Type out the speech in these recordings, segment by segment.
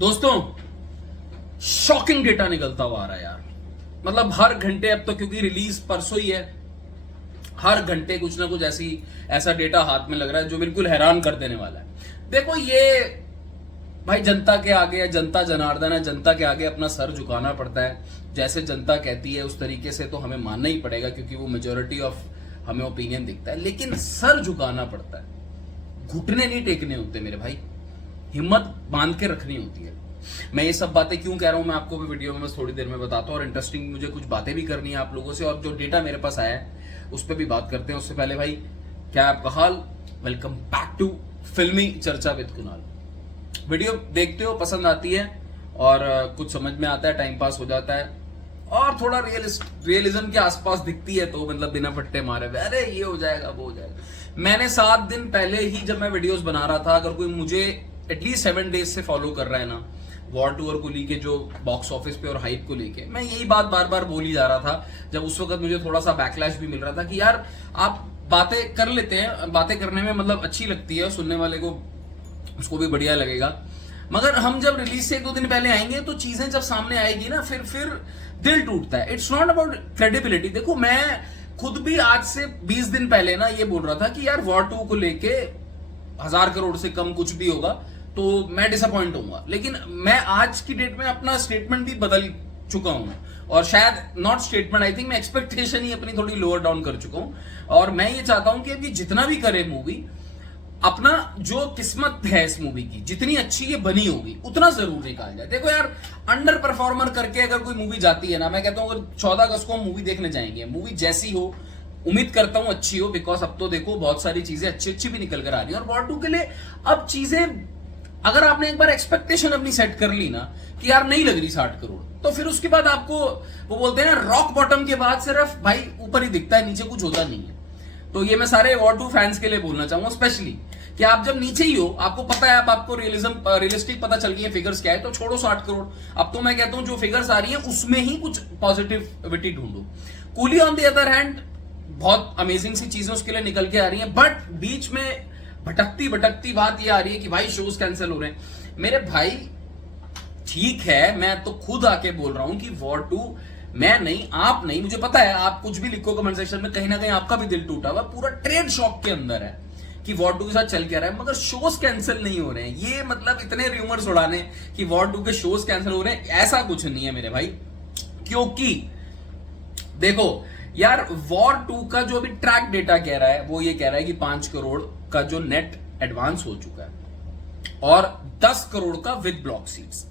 दोस्तों shocking data निकलता हुआ आ रहा है यार। मतलब हर घंटे, अब तो क्योंकि रिलीज परसों ही है, हर घंटे कुछ ना कुछ ऐसा डेटा हाथ में लग रहा है जो बिल्कुल हैरान कर देने वाला है। देखो ये भाई जनता के आगे, जनता जनार्दन है, जनता के आगे अपना सर झुकाना पड़ता है। जैसे जनता कहती है उस तरीके से तो हमें मानना ही पड़ेगा, क्योंकि वो मेजोरिटी ऑफ हमें ओपिनियन दिखता है। लेकिन सर झुकाना पड़ता है, घुटने नहीं टेकने होते मेरे भाई, हिम्मत बांध के रखनी होती है। मैं ये सब बातें क्यों कह रहा हूं, मैं आपको भी वीडियो में बस थोड़ी देर में बताता हूं। और इंटरेस्टिंग मुझे कुछ बातें भी करनी है आप लोगों से, और जो डेटा मेरे पास आया है उस पर भी बात करते हैं। उससे पहले भाई, क्या आपका हाल? वेलकम बैक टू फिल्मी चर्चा विद कुणाल। वीडियो देखते हो, पसंद आती है और कुछ समझ में आता है, टाइम पास हो जाता है और थोड़ा रियलिज्म के आसपास दिखती है तो मतलब बिना फट्टे मारे अरे ये हो जाएगा वो हो जाएगा। मैंने 7 दिन पहले ही जब मैं वीडियोस बना रहा था, अगर कोई मुझे एटलीस्ट 7 डेज से फॉलो कर रहा है ना, वॉर टूर को लेके, जो बॉक्स ऑफिस पे और हाइप को लेके, मैं यही बात बार बार बोल ही जा रहा था। जब उस वक्त मुझे थोड़ा सा बैकलैश भी मिल रहा था कि यार आप बातें कर लेते हैं, बातें करने में मतलब अच्छी लगती है, सुनने वाले को उसको भी बढ़िया लगेगा, मगर हम जब रिलीज से 1-2 दिन पहले आएंगे तो चीजें जब सामने आएगी ना, फिर दिल टूटता है। It's not about credibility. देखो मैं खुद भी आज से 20 दिन पहले ना ये बोल रहा था कि यार वॉर 2 को लेके 1000 करोड़ से कम कुछ भी होगा तो मैं डिसअपॉइंट होऊंगा। लेकिन मैं आज की डेट में अपना स्टेटमेंट भी बदल चुका हूं, और शायद नॉट स्टेटमेंट, आई थिंक मैं एक्सपेक्टेशन ही अपनी थोड़ी लोअर डाउन कर चुका हूं। और मैं ये चाहता हूं कि अभी जितना भी करे मूवी, अपना जो किस्मत है इस मूवी की, जितनी अच्छी ये बनी होगी उतना जरूर निकाल जाए। देखो यार, अंडर परफॉर्मर करके अगर कोई मूवी जाती है ना, मैं कहता हूं अगर 14 अगस्त को हम मूवी देखने जाएंगे, मूवी जैसी हो, उम्मीद करता हूं अच्छी हो, बिकॉज अब तो देखो बहुत सारी चीजें अच्छी अच्छी भी निकल कर आ रही है। और वॉर 2 के लिए अब चीजें, अगर आपने एक बार एक्सपेक्टेशन अपनी सेट कर ली ना कि यार नहीं लग रही 60 करोड़, तो फिर उसके बाद आपको वो बोलते हैं ना, रॉक बॉटम के बाद सिर्फ भाई ऊपर ही दिखता है, नीचे कुछ होता नहीं है। तो ये मैं सारे वॉर 2 फैंस के लिए बोलना चाहूंगा स्पेशली, कि आप जब नीचे ही हो, आपको पता है, अब आपको रियलिस्टिक पता चल गई है फिगर्स क्या है, तो छोड़ो 60 करोड़। अब तो मैं कहता हूं जो फिगर्स आ रही है उसमें ही कुछ पॉजिटिविटी ढूंढो। Coolie on the other hand बहुत अमेजिंग सी चीजें उसके लिए निकल के आ रही है, बट बीच में भटकती भटकती बात ये आ रही है कि भाई शोज कैंसिल हो रहे हैं। मेरे भाई ठीक है, मैं तो खुद आके बोल रहा हूं कि वॉर 2, मैं नहीं, आप नहीं, मुझे पता है आप कुछ भी लिखो कमेंट सेक्शन में, कहीं ना कहीं आपका भी दिल टूटा हुआ, पूरा ट्रेड शॉक के अंदर है कि वॉर 2 के साथ चल क्या रहा है, मगर शोज कैंसिल नहीं हो रहे हैं। ये मतलब इतने रूमर्स उड़ाने कि वॉर 2 के शोज कैंसिल हो रहे हैं, ऐसा कुछ नहीं है मेरे भाई। क्योंकि देखो यार, वॉर 2 का जो अभी ट्रैक डेटा कह रहा है, वो ये कह रहा है कि 5 करोड़ का जो नेट एडवांस हो चुका है और 10 करोड़ का विद ब्लॉक सीट्स।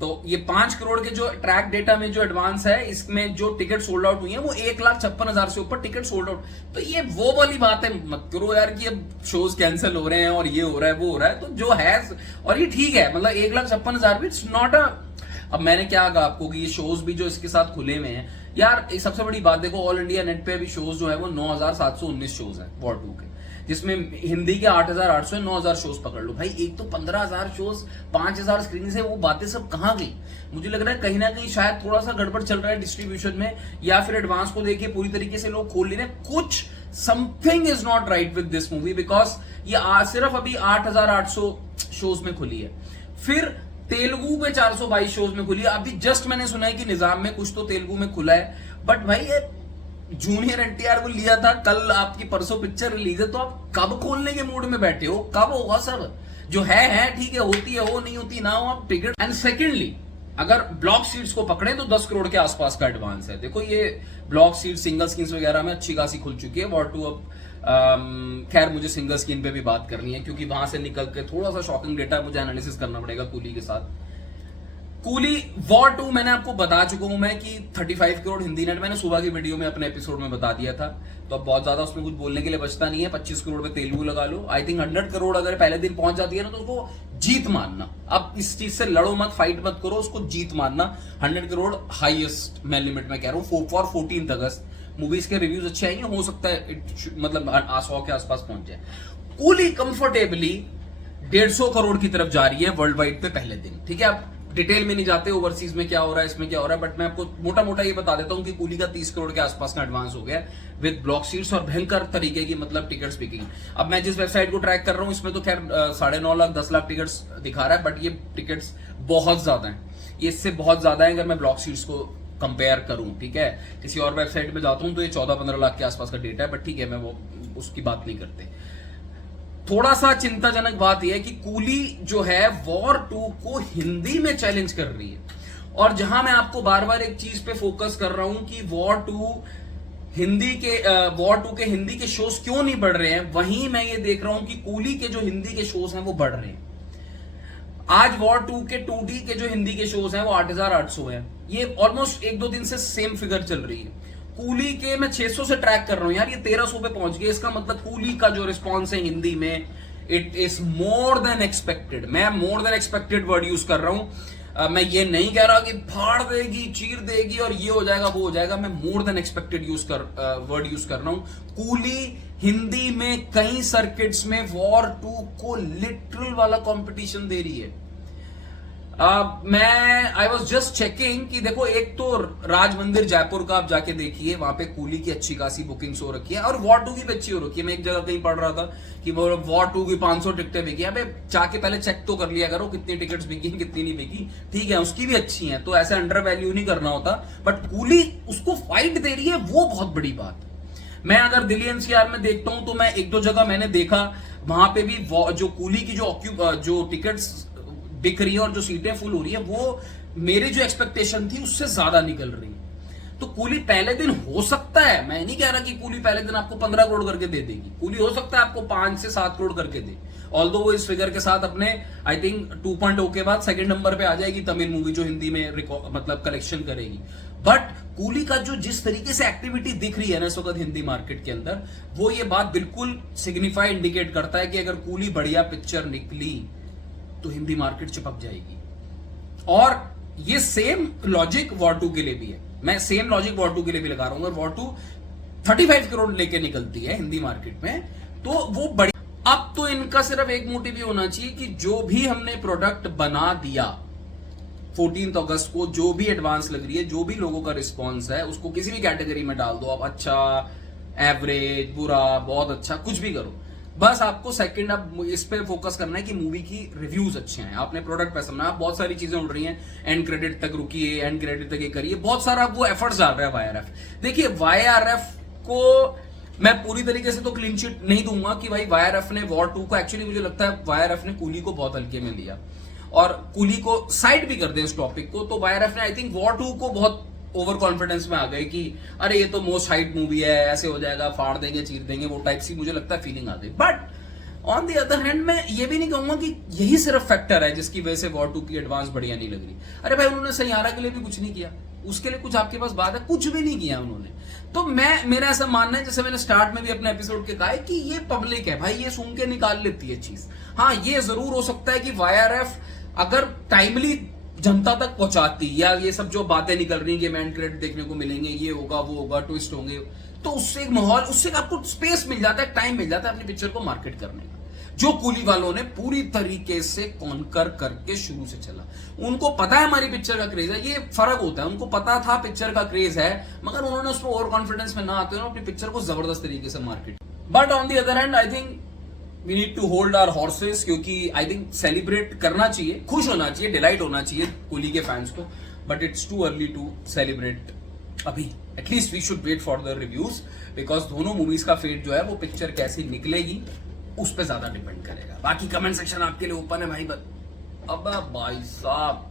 तो ये 5 करोड़ के जो ट्रैक डेटा में जो एडवांस है, इसमें जो टिकट सोल्ड आउट हुई है वो 1,56,000 से ऊपर टिकट सोल्ड आउट। तो ये वो वाली बात है, मत करो यार कि अब शोज कैंसिल हो रहे हैं और ये हो रहा है वो हो रहा है। तो जो है, और ये ठीक है, मतलब 1,56,000 भी इट्स नॉट अ, अब मैंने क्या कहा आपको कि ये शोज भी जो इसके साथ खुले में है यार, सबसे बड़ी बात देखो, ऑल इंडिया नेट पे अभी शोज जो है वो 9,719 शोज है वॉर 2 के, जिसमें हिंदी के 8,800 है, 9,000 शोज पकड़ लो भाई। एक तो 15,000 शोज, 5,000 स्क्रीन से, वो बातें सब कहां गई? मुझे लग रहा है कहीं ना कहीं शायद थोड़ा सा गड़बड़ चल रहा है डिस्ट्रीब्यूशन में, या फिर एडवांस को देखिए पूरी तरीके से लोग खोल ले रहे हैं। कुछ something is not right with this movie, because ये सिर्फ अभी 8,800 शोज में खुली है, फिर तेलुगु में 422 शोज में खुली है। अभी जस्ट मैंने सुना है कि निजाम में कुछ तो तेलुगु में खुला है, बट भाई ये जूनियर एनटीआर को लिया था, कल आपकी परसों पिक्चर रिलीज है, तो आप कब खोलने के मूड में बैठे हो? कब होगा सब? जो है ठीक है, होती है, हो नहीं होती ना हो, आप टिकट। एंड सेकेंडली, अगर ब्लॉक सीट्स को पकड़े तो 10 करोड़ के आसपास का एडवांस है। देखो ये ब्लॉक सीट सिंगल स्क्रीन वगैरह में अच्छी खासी खुल चुकी है वॉर 2। अब खैर मुझे सिंगल स्क्रीन पे भी बात करनी है, क्योंकि वहां से निकल के थोड़ा सा शॉकिंग डेटा मुझे एनालिसिस करना पड़ेगा कूली के साथ। कूली वॉर 2 मैंने आपको बता चुका हूं मैं कि 35 करोड़ हिंदी नेट, मैंने सुबह की वीडियो में अपने एपिसोड में बता दिया था, तो अब बहुत ज्यादा उसमें कुछ बोलने के लिए बचता नहीं है। 25 करोड़ पे तेलुगु लगा लो। आई थिंक 100 करोड़ अगर पहले दिन पहुंच जाती है ना, तो उसको जीत मानना। अब इस चीज से लड़ो मत, फाइट मत करो, उसको जीत मानना। 100 करोड़ हाईएस्ट मैं लिमिट में कह रहा हूँ फॉर 14 अगस्त। मूवीज के रिव्यूज अच्छे आएंगे, हो सकता है मतलब 100 के आसपास पहुंच जाए। कूली कंफर्टेबली 150 करोड़ की तरफ जा रही है वर्ल्ड वाइड पे पहले दिन, ठीक है। अब डिटेल में नहीं जाते ओवरसीज में क्या हो रहा है, इसमें क्या हो रहा है, बट मैं आपको मोटा मोटा ये बता देता हूँ कि कूली का 30 करोड़ के आसपास का एडवांस हो गया विद ब्लॉक सीट्स और भयंकर तरीके की मतलब टिकट स्पीकिंग। अब मैं जिस वेबसाइट को ट्रैक कर रहा हूँ इसमें तो खैर 9.5 लाख 10 लाख टिकट्स दिखा रहा है, बट ये टिकट्स बहुत ज्यादा हैं, ये इससे बहुत ज्यादा है अगर मैं ब्लॉक सीट्स को कंपेयर करूं। ठीक है, किसी और वेबसाइट पे जाता हूं तो ये 14-15 लाख के आसपास का डेटा है, बट ठीक है मैं वो उसकी बात नहीं करते। थोड़ा सा चिंताजनक बात यह है कि कूली जो है वॉर 2 को हिंदी में चैलेंज कर रही है, और जहां मैं आपको बार बार एक चीज पे फोकस कर रहा हूं कि वॉर 2 के हिंदी के शोज क्यों नहीं बढ़ रहे हैं, वहीं मैं ये देख रहा हूं कि कूली के जो हिंदी के शोज हैं वो बढ़ रहे हैं। आज वॉर 2 के 2D के जो हिंदी के शोज हैं वो 8,800 हैं, ये ऑलमोस्ट 1-2 दिन से सेम फिगर चल रही है। कूली के मैं 600 से ट्रैक कर रहा हूं यार, ये 1300 पे पहुंच गए। इसका मतलब कूली का जो रिस्पॉन्स है हिंदी में it is more than expected. मैं more than expected word use कर रहा हूं, मैं ये नहीं कह रहा कि फाड़ देगी चीर देगी और ये हो जाएगा वो हो जाएगा, मैं more than expected word use कर रहा हूं। कूली हिंदी में कई सर्किट्स में वॉर 2 को लिटरल वाला कंपटीशन दे रही है। मैं आई वॉज जस्ट चेकिंग कि देखो, एक तो राज मंदिर जयपुर का आप जाके देखिए, वहां पे कूली की अच्छी खासी बुकिंग्स हो रखी है और वॉर 2 की भी अच्छी हो रखी है। मैं एक जगह कहीं पढ़ रहा था कि वो वॉर 2 की 500 टिकटें बिकी। अबे जाके पहले चेक तो कर लिया करो कितनी टिकट्स बिकी कितनी नहीं बिकी। ठीक है, उसकी भी अच्छी है, तो ऐसे अंडर वैल्यू नहीं करना होता, बट कूली उसको फाइट दे रही है, वो बहुत बड़ी बात है। मैं अगर दिल्ली एनसीआर में देखता हूं तो मैं 1-2 जगह मैंने देखा, वहां पे भी जो कूली की जो टिकट्स बिक रही है और जो सीटें फुल हो रही है वो मेरी जो एक्सपेक्टेशन थी उससे ज्यादा निकल रही है। तो कूली पहले दिन हो सकता है, मैं नहीं कह रहा कि कूली पहले दिन आपको 15 करोड़ करके दे देगी, कूली हो सकता है आपको 5 से 7 करोड़ करके दे, ऑल्दो वो इस फिगर के साथ अपने आई थिंक 2.0 के बाद सेकंड नंबर पे आ जाएगी तमिल मूवी जो हिंदी में मतलब कलेक्शन करेगी। बट कूली का जो जिस तरीके से एक्टिविटी दिख रही है ना इस वक्त हिंदी मार्केट के अंदर, वो ये बात बिल्कुल सिग्निफाई इंडिकेट करता है कि अगर कूली बढ़िया पिक्चर निकली तो हिंदी मार्केट चिपक जाएगी। और ये सेम लॉजिक वॉर 2 के लिए भी है, मैं सेम लॉजिक वॉर 2 के लिए भी लगा रहा हूं। अगर वॉर 2 35 करोड़ लेके निकलती है हिंदी मार्केट में तो वो बड़ी। अब तो इनका सिर्फ एक मोटिव ही होना चाहिए कि जो भी हमने प्रोडक्ट बना दिया 14 अगस्त को, जो भी एडवांस लग रही है, जो भी लोगों का रिस्पॉन्स है, उसको किसी भी कैटेगरी में डाल दो आप, अच्छा, एवरेज, बुरा, बहुत अच्छा, कुछ भी करो, बस आपको सेकंड अब इस पे फोकस करना है कि मूवी की रिव्यूज अच्छे हैं, आपने प्रोडक्ट पैसा बनाया। बहुत सारी चीजें उड़ रही हैं, एंड क्रेडिट तक रुकिए, एंड क्रेडिट तक ये करिए, बहुत सारा वो एफर्ट्स डाल रहा है वाईआरएफ। देखिए वाईआरएफ को मैं पूरी तरीके से तो क्लीन चिट नहीं दूंगा कि भाई वाईआरएफ ने वॉर 2 को, एक्चुअली मुझे लगता है वाईआरएफ ने कूली को बहुत हल्के में लिया और कूली को साइड भी कर दे इस टॉपिक को। तो वाईआरएफ ने आई थिंक वॉर 2 को बहुत ओवर कॉन्फिडेंस में आ गए कि अरे ये तो मोस्ट हाइट मूवी है, ऐसे हो जाएगा, फाड़ देंगे चीर देंगे, वो टाइप सी मुझे लगता है फीलिंग आ गई। But on the other hand मैं ये भी नहीं कहूंगा कि यही सिर्फ फैक्टर है जिसकी वजह से वॉर 2 की एडवांस बढ़िया नहीं लग रही। अरे भाई उन्होंने सैयारा के लिए भी कुछ नहीं किया, उसके लिए कुछ आपके पास बात है, कुछ भी नहीं किया उन्होंने। तो मेरा ऐसा मानना है, जैसे मैंने स्टार्ट में भी अपने एपिसोड के कहा है कि ये पब्लिक है भाई, ये सुन के निकाल लेती है चीज। हाँ, ये जरूर हो सकता है कि वाईआरएफ अगर टाइमली जनता तक पहुंचाती, या ये सब जो बातें निकल रही है कि एंड क्रेडिट देखने को मिलेंगे, ये होगा वो होगा, ट्विस्ट होंगे, तो उससे एक माहौल, उससे आपको स्पेस मिल जाता है, टाइम मिल जाता है अपनी पिक्चर को मार्केट करने का, जो कूली वालों ने पूरी तरीके से कॉन्कर करके शुरू से चला। उनको पता है हमारी पिक्चर का क्रेज है, ये फर्क होता है, उनको पता था पिक्चर का क्रेज है, मगर उन्होंने उस पर ओवर कॉन्फिडेंस में ना आते हुए अपनी पिक्चर को जबरदस्त तरीके से market. But on the other hand I think we need to hold our horses, क्योंकि आई थिंक सेलिब्रेट करना चाहिए, खुश होना चाहिए, डिलाइट होना चाहिए कूली के फैंस को, but it's too early to celebrate अभी। At least we should wait for the reviews, because दोनों मूवीज का फेट जो है वो पिक्चर कैसी निकलेगी उस पर ज्यादा डिपेंड करेगा। बाकी कमेंट सेक्शन आपके लिए ओपन है भाई। अब भाई साहब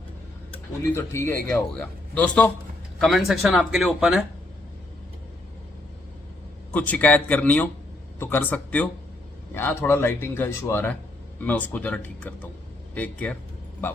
कूली तो ठीक है, क्या हो गया दोस्तों, कमेंट सेक्शन आपके लिए ओपन है, कुछ शिकायत करनी हो तो कर सकते हो। यहाँ थोड़ा लाइटिंग का इशू आ रहा है, मैं उसको जरा ठीक करता हूँ। Take care, bye bye.